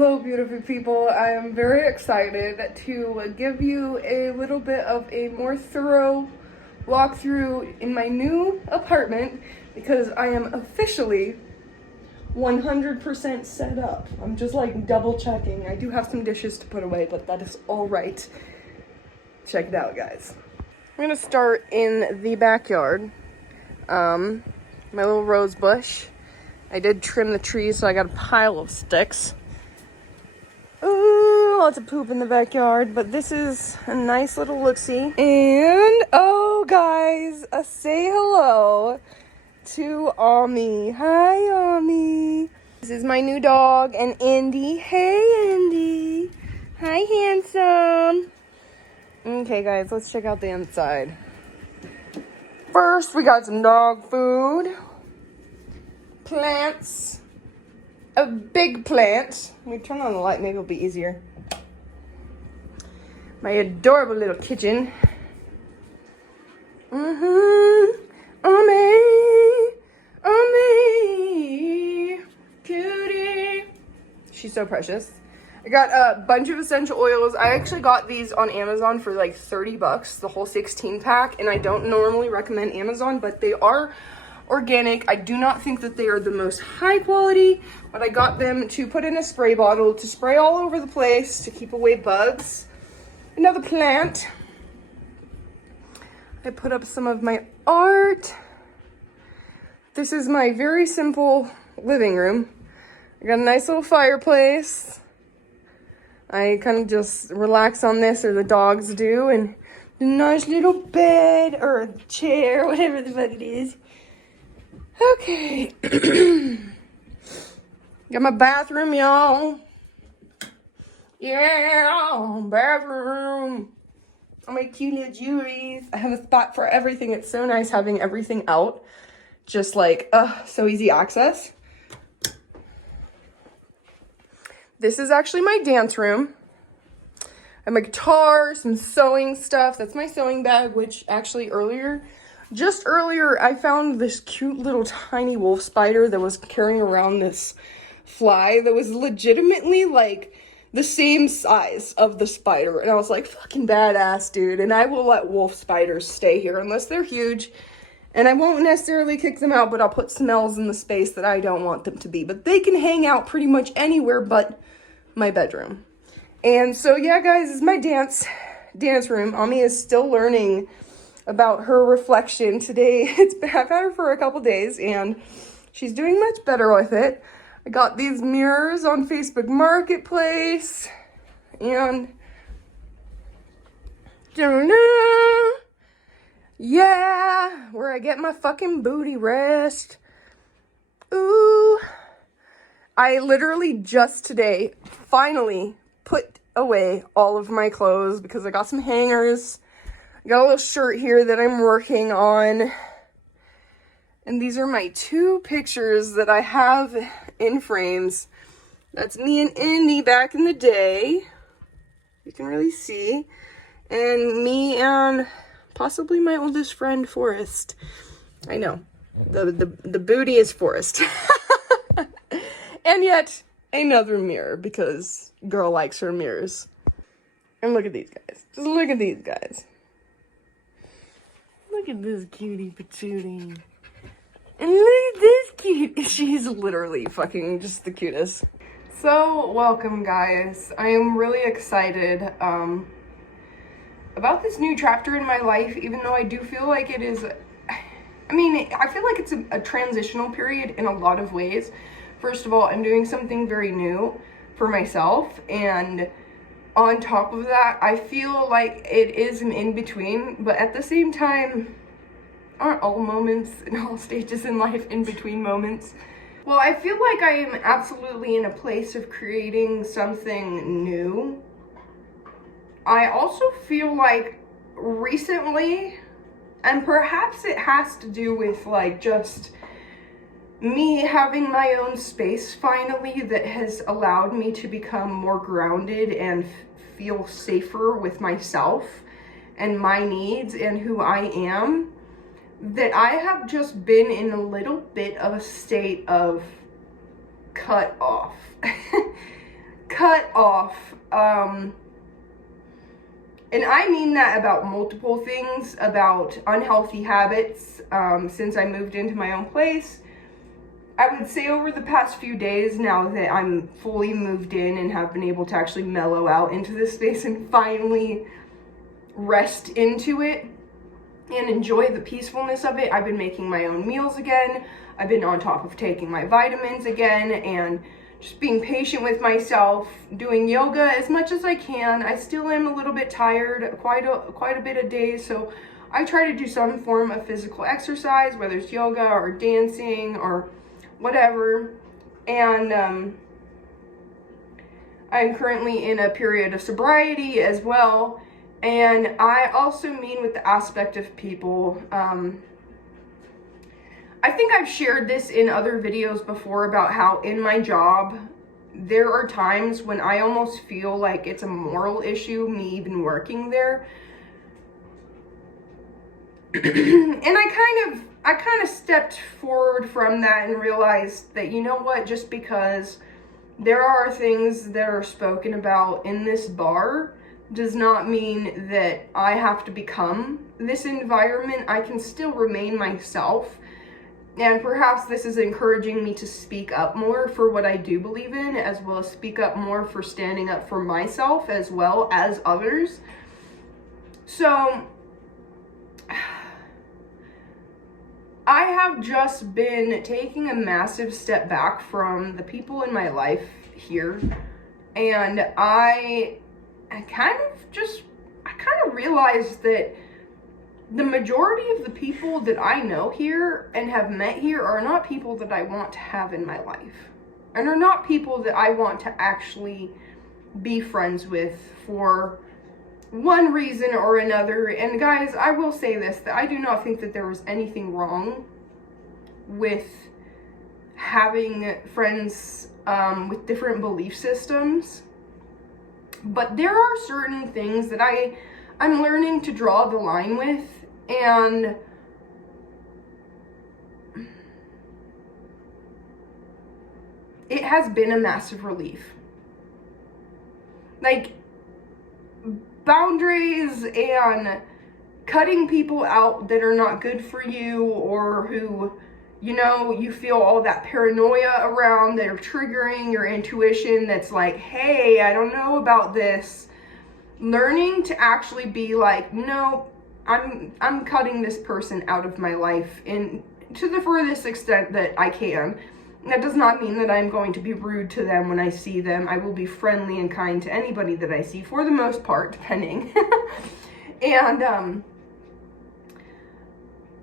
Hello, beautiful people. I am very excited to give you a little bit of a more thorough walkthrough in my new apartment because I am officially 100% set up. I'm just like double checking. I do have some dishes to put away, but that is all right. Check it out, guys. I'm gonna start in the backyard. My little rose bush. I did trim the trees, so I got a pile of sticks. Ooh, lots of poop in the backyard, but this is a nice little look-see. And, oh, guys, say hello to Ami. Hi, Ami. This is my new dog, and Andy. Hey, Andy. Hi, handsome. Okay, guys, let's check out the inside. First, we got some dog food. Plants. A big plant. Let me turn on the light, maybe it'll be easier. My adorable little kitchen. Ami, cutie. She's so precious. I got a bunch of essential oils. I actually got these on Amazon for like 30 bucks, the whole 16 pack, and I don't normally recommend Amazon, but they are organic. I do not think that they are the most high quality, but I got them to put in a spray bottle to spray all over the place to keep away bugs. Another plant. I put up some of my art. This is my very simple living room. I got a nice little fireplace. I kind of just relax on this, or the dogs do, and a nice little bed or a chair, whatever the fuck it is. Okay. Got my bathroom, y'all. Yeah, bathroom. All my cute little jewelries. I have a spot for everything. It's so nice having everything out. Just like, so easy access. This is actually my dance room. I have my guitar, some sewing stuff. That's my sewing bag, which actually just earlier, I found this cute little tiny wolf spider that was carrying around this fly that was legitimately like the same size of the spider. And I was like, fucking badass, dude. And I will let wolf spiders stay here unless they're huge. And I won't necessarily kick them out, but I'll put smells in the space that I don't want them to be. But they can hang out pretty much anywhere but my bedroom. And so, yeah, guys, this is my dance room. Ami is still learning about her reflection today. I've had her for a couple days and she's doing much better with it. I got these mirrors on Facebook Marketplace and yeah, where I get my fucking booty rest. Ooh, I literally just today finally put away all of my clothes because I got some hangers. Got a little shirt here that I'm working on. And these are my two pictures that I have in frames. That's me and Andy back in the day. You can really see. And me and possibly my oldest friend, Forrest. I know. The booty is Forrest. And yet, another mirror because girl likes her mirrors. And look at these guys. Just look at these guys. Look at this cutie patootie. And look at this cute. She's literally fucking just the cutest. So, welcome, guys. I am really excited about this new chapter in my life, even though I do feel like it is... I mean, I feel like it's a transitional period in a lot of ways. First of all, I'm doing something very new for myself, and on top of that, I feel like it is an in-between, but at the same time, aren't all moments and all stages in life in-between moments? Well, I feel like I am absolutely in a place of creating something new. I also feel like recently, and perhaps it has to do with like just me having my own space finally that has allowed me to become more grounded and feel safer with myself and my needs and who I am, that I have just been in a little bit of a state of cut off. cut off. And I mean that about multiple things, about unhealthy habits. Since I moved into my own place, I would say over the past few days, now that I'm fully moved in and have been able to actually mellow out into this space and finally rest into it and enjoy the peacefulness of it, I've been making my own meals again. I've been on top of taking my vitamins again and just being patient with myself, doing yoga as much as I can. I still am a little bit tired, quite a bit of days, so I try to do some form of physical exercise, whether it's yoga or dancing or whatever. And I'm currently in a period of sobriety as well. And I also mean with the aspect of people, I think I've shared this in other videos before about how in my job, there are times when I almost feel like it's a moral issue, me even working there. And I kind of stepped forward from that and realized that, you know what, just because there are things that are spoken about in this bar does not mean that I have to become this environment. I can still remain myself. And perhaps this is encouraging me to speak up more for what I do believe in, as well as speak up more for standing up for myself as well as others. So I have just been taking a massive step back from the people in my life here. And I kind of realized that the majority of the people that I know here and have met here are not people that I want to have in my life, and are not people that I want to actually be friends with for one reason or another. And guys, I will say this, that I do not think that there was anything wrong with having friends with different belief systems, but there are certain things that I'm learning to draw the line with. And it has been a massive relief. Like, boundaries and cutting people out that are not good for you, or who, you know, you feel all that paranoia around, that are triggering your intuition, that's like, hey, I don't know about this. Learning to actually be like, no, I'm cutting this person out of my life in to the furthest extent that I can. That does not mean that I'm going to be rude to them when I see them. I will be friendly and kind to anybody that I see, for the most part, depending. And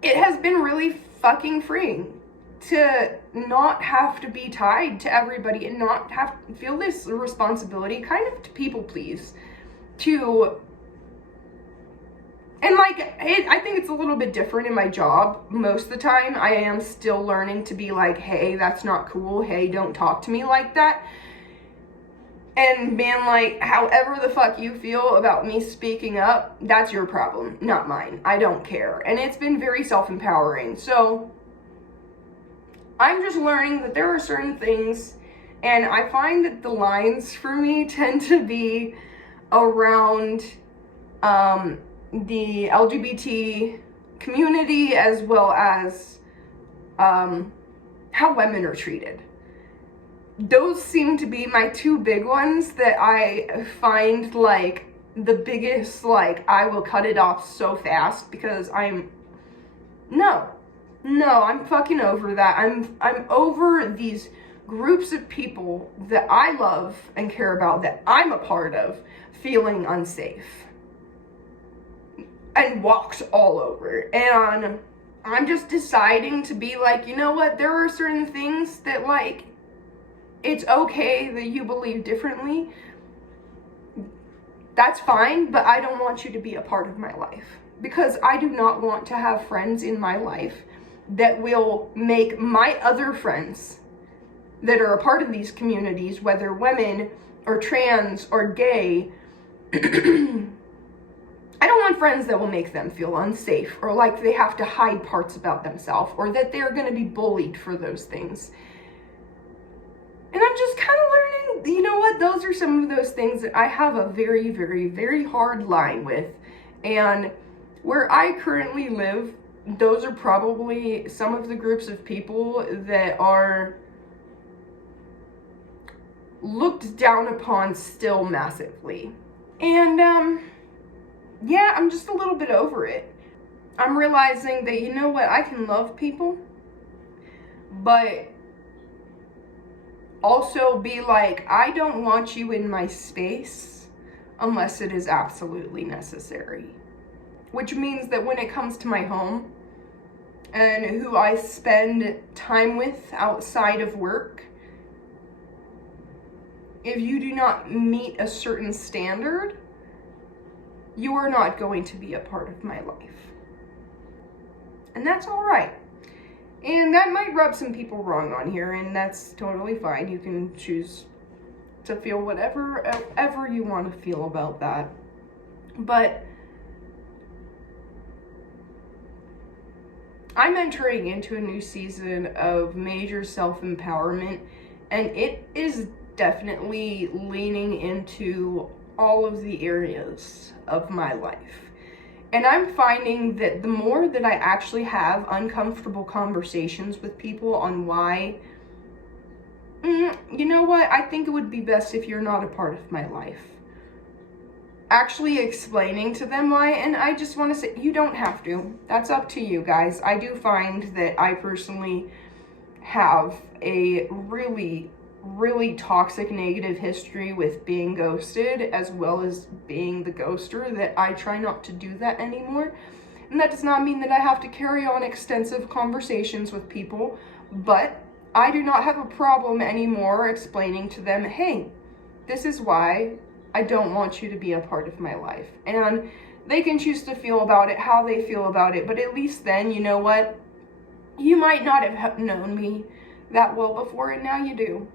it has been really fucking freeing to not have to be tied to everybody and not have to feel this responsibility kind of to people please. And like, I think it's a little bit different in my job. Most of the time, I am still learning to be like, hey, that's not cool. Hey, don't talk to me like that. And being like, however the fuck you feel about me speaking up, that's your problem, not mine. I don't care. And it's been very self-empowering. So I'm just learning that there are certain things, and I find that the lines for me tend to be around the LGBT community, as well as how women are treated. Those seem to be my two big ones that I find like the biggest, like, I will cut it off so fast, because I'm fucking over that. I'm over these groups of people that I love and care about, that I'm a part of, feeling unsafe and walked all over. And I'm just deciding to be like, you know what, there are certain things that, like, it's okay that you believe differently. That's fine, but I don't want you to be a part of my life, because I do not want to have friends in my life that will make my other friends that are a part of these communities, whether women or trans or gay, I don't want friends that will make them feel unsafe, or like they have to hide parts about themselves, or that they're going to be bullied for those things. And I'm just kind of learning, you know what, those are some of those things that I have a very, very, very hard line with. And where I currently live, those are probably some of the groups of people that are looked down upon still massively. And yeah, I'm just a little bit over it. I'm realizing that, you know what, I can love people, but also be like, I don't want you in my space unless it is absolutely necessary. Which means that when it comes to my home and who I spend time with outside of work, if you do not meet a certain standard, you are not going to be a part of my life. And that's all right. And that might rub some people wrong on here, and that's totally fine. You can choose to feel whatever you want to feel about that. But I'm entering into a new season of major self-empowerment, and it is definitely leaning into all of the areas of my life. And I'm finding that the more that I actually have uncomfortable conversations with people on why, you know what, I think it would be best if you're not a part of my life. Actually explaining to them why, and I just want to say, you don't have to. That's up to you guys. I do find that I personally have a really toxic negative history with being ghosted, as well as being the ghoster, that I try not to do that anymore. And that does not mean that I have to carry on extensive conversations with people, but I do not have a problem anymore explaining to them, hey, this is why I don't want you to be a part of my life. And they can choose to feel about it how they feel about it, but at least then, you know what, you might not have known me that well before, and now you do.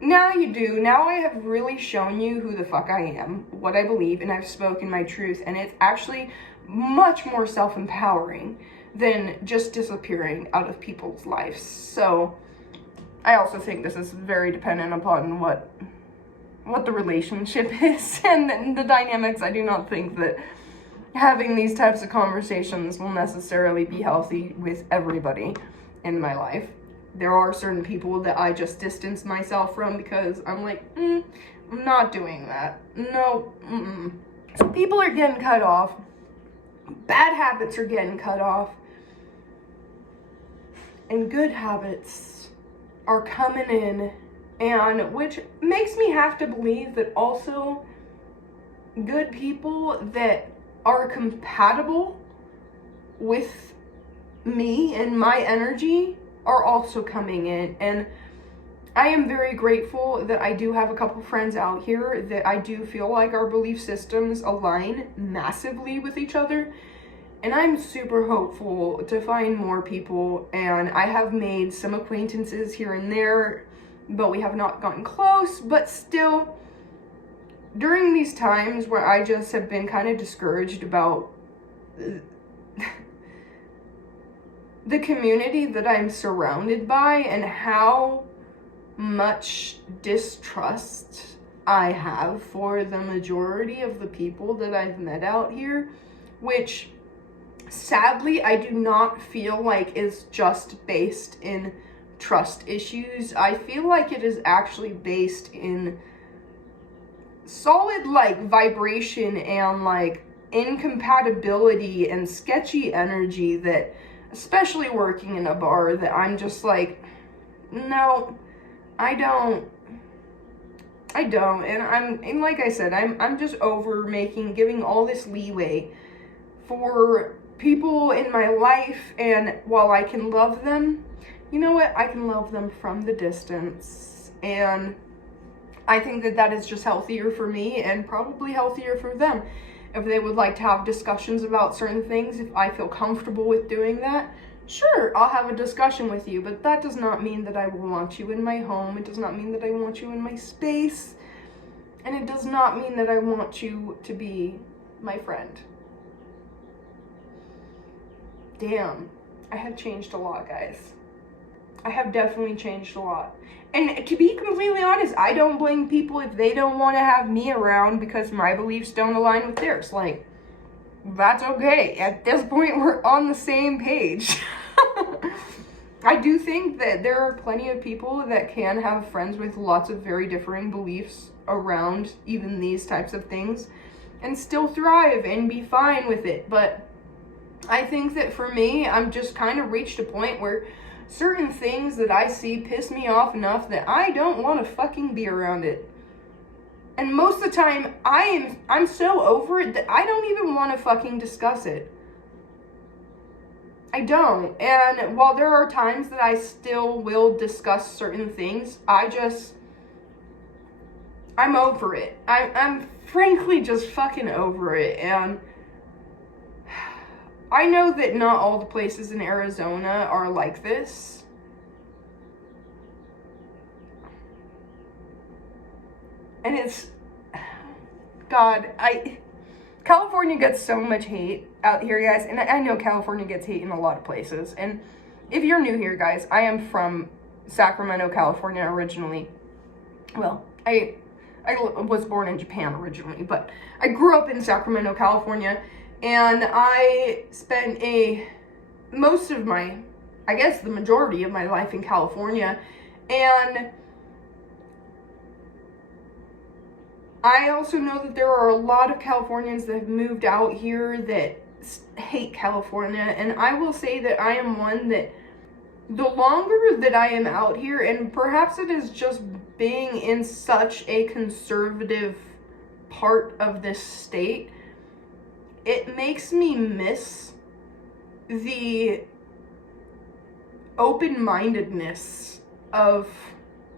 Now you do. Now I have really shown you who the fuck I am, what I believe, and I've spoken my truth, and it's actually much more self-empowering than just disappearing out of people's lives. So I also think this is very dependent upon what the relationship is and the dynamics. I do not think that having these types of conversations will necessarily be healthy with everybody in my life. There are certain people that I just distance myself from because I'm like, I'm not doing that. No, So people are getting cut off. Bad habits are getting cut off. And good habits are coming in, and which makes me have to believe that also good people that are compatible with me and my energy are also coming in. And I am very grateful that I do have a couple friends out here that I do feel like our belief systems align massively with each other. And I'm super hopeful to find more people, and I have made some acquaintances here and there, but we have not gotten close. But still, during these times where I just have been kind of discouraged about the community that I'm surrounded by and how much distrust I have for the majority of the people that I've met out here, which sadly I do not feel like is just based in trust issues. I feel like it is actually based in solid like vibration and like incompatibility and sketchy energy that, especially working in a bar, that I'm just like, no, I don't. And like I said, I'm just over giving all this leeway for people in my life. And while I can love them, you know what? I can love them from the distance. And I think that is just healthier for me and probably healthier for them. If they would like to have discussions about certain things, if I feel comfortable with doing that, sure, I'll have a discussion with you. But that does not mean that I will want you in my home. It does not mean that I want you in my space. And it does not mean that I want you to be my friend. Damn, I have changed a lot, guys. I have definitely changed a lot. And to be completely honest, I don't blame people if they don't want to have me around because my beliefs don't align with theirs. Like, that's okay. At this point, we're on the same page. I do think that there are plenty of people that can have friends with lots of very differing beliefs around even these types of things and still thrive and be fine with it. But I think that for me, I'm just kind of reached a point where certain things that I see piss me off enough that I don't want to fucking be around it. And most of the time, I'm so over it that I don't even want to fucking discuss it. I don't. And while there are times that I still will discuss certain things, I'm over it. I'm frankly just fucking over it. And I know that not all the places in Arizona are like this. And it's, God, California gets so much hate out here, guys. And I know California gets hate in a lot of places. And if you're new here, guys, I am from Sacramento, California originally. Well, I was born in Japan originally, but I grew up in Sacramento, California. And I spent most of my, I guess the majority of my life in California. And I also know that there are a lot of Californians that have moved out here that hate California. And I will say that I am one that the longer that I am out here, and perhaps it is just being in such a conservative part of this state, it makes me miss the open-mindedness of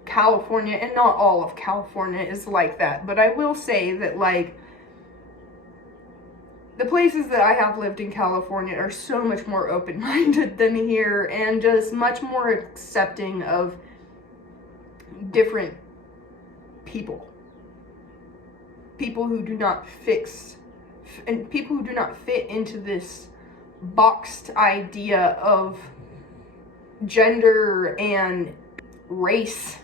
California. And not all of California is like that, but I will say that, like, the places that I have lived in California are so much more open-minded than here, and just much more accepting of different people. People who do not fit into this boxed idea of gender and race.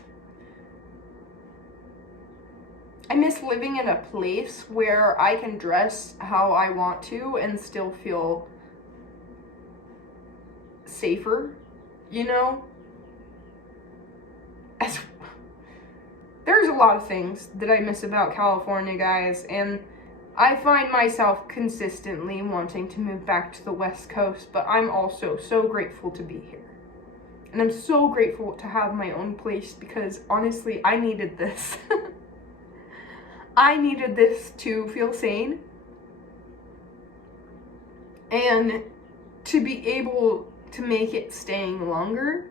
I miss living in a place where I can dress how I want to and still feel safer, you know? There's a lot of things that I miss about California, guys, and I find myself consistently wanting to move back to the West Coast, but I'm also so grateful to be here. And I'm so grateful to have my own place because, honestly, I needed this. I needed this to feel sane and to be able to make it staying longer.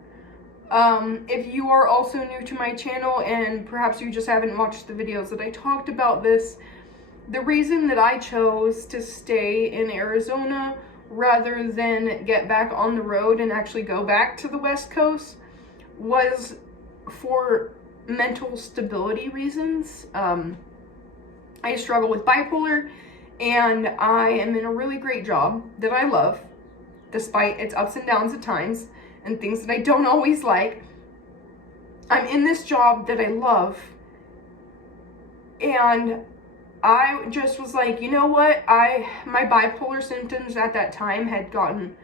If you are also new to my channel and perhaps you just haven't watched the videos that I talked about this, the reason that I chose to stay in Arizona rather than get back on the road and actually go back to the West Coast was for mental stability reasons. I struggle with bipolar, and I am in a really great job that I love, despite its ups and downs at times, and things that I don't always like. I'm in this job that I love, and I just was like, you know what, my bipolar symptoms at that time had gotten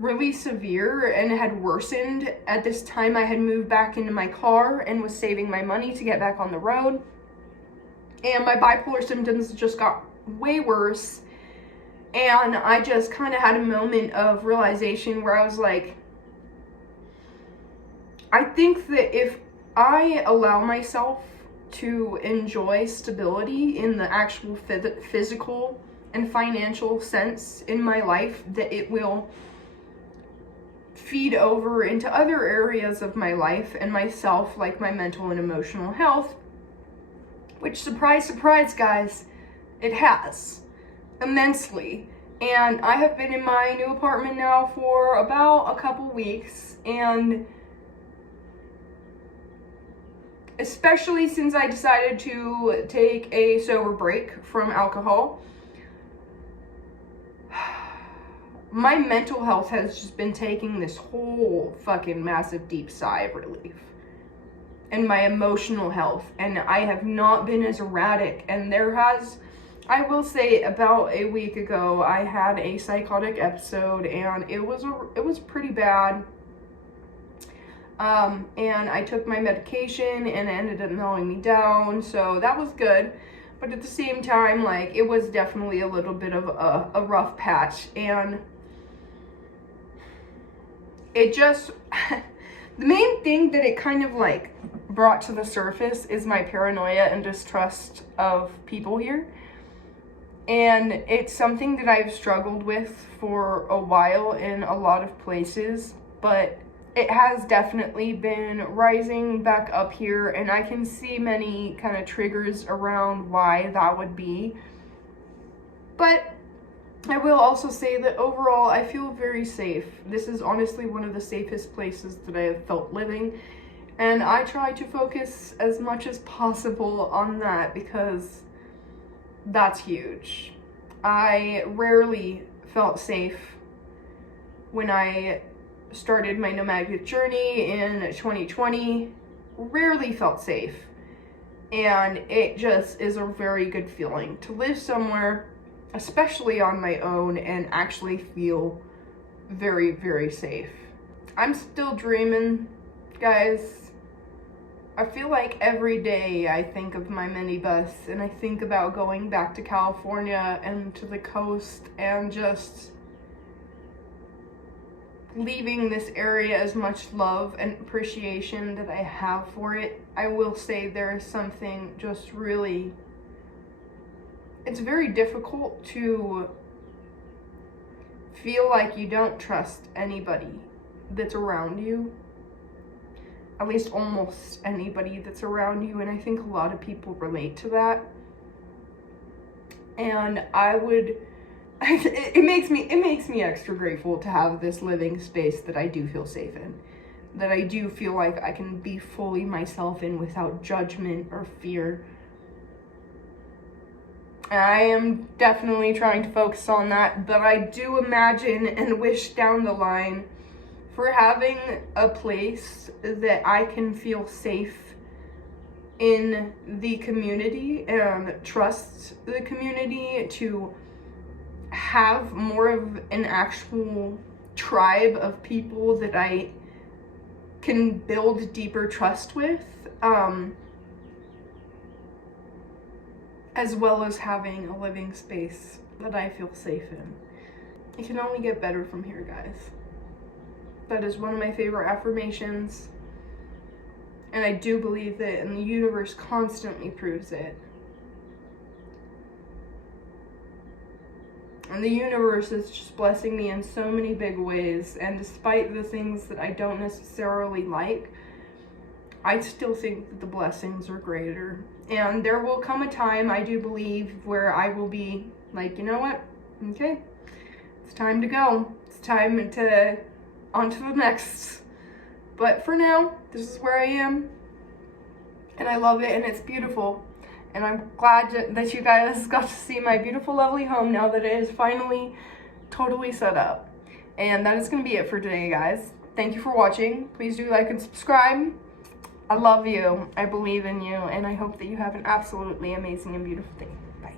really severe and had worsened. At this time, I had moved back into my car and was saving my money to get back on the road. And my bipolar symptoms just got way worse. And I just kind of had a moment of realization where I was like, I think that if I allow myself to enjoy stability in the actual physical and financial sense in my life, that it will feed over into other areas of my life and myself, like my mental and emotional health. Which, surprise, surprise, guys, it has immensely. And I have been in my new apartment now for about a couple weeks, and especially since I decided to take a sober break from alcohol, my mental health has just been taking this whole fucking massive deep sigh of relief. And my emotional health, and I have not been as erratic. And I will say, about a week ago, I had a psychotic episode, and it was pretty bad. And I took my medication, and it ended up mellowing me down, so that was good. But at the same time, like, it was definitely a little bit of a rough patch, and it just, the main thing that it kind of, like, brought to the surface is my paranoia and distrust of people here. And it's something that I've struggled with for a while in a lot of places, but it has definitely been rising back up here, and I can see many kind of triggers around why that would be. But I will also say that overall, I feel very safe. This is honestly one of the safest places that I have felt living, and I try to focus as much as possible on that because that's huge. I rarely felt safe when I started my nomadic journey in 2020. Rarely felt safe, and it just is a very good feeling to live somewhere, especially on my own, and actually feel very, very safe. I'm still dreaming, guys. I feel like every day I think of my minibus, and I think about going back to California and to the coast and just leaving this area as much love and appreciation that I have for it. I will say there is something just really, it's very difficult to feel like you don't trust anybody that's around you. At least almost anybody that's around you, and I think a lot of people relate to that. And it makes me extra grateful to have this living space that I do feel safe in, that I do feel like I can be fully myself in without judgment or fear. And I am definitely trying to focus on that, but I do imagine and wish down the line for having a place that I can feel safe in the community and trust the community, to have more of an actual tribe of people that I can build deeper trust with, as well as having a living space that I feel safe in. It can only get better from here, guys. That is one of my favorite affirmations, and I do believe that, and the universe constantly proves it. And the universe is just blessing me in so many big ways, and despite the things that I don't necessarily like, I still think that the blessings are greater. And there will come a time, I do believe, where I will be like, you know what? Okay, it's time to go. It's time to on to the next. But for now, this is where I am, and I love it, and it's beautiful. And I'm glad that you guys got to see my beautiful, lovely home now that it is finally totally set up. And that is going to be it for today, guys. Thank you for watching. Please do like and subscribe. I love you. I believe in you. And I hope that you have an absolutely amazing and beautiful day. Bye.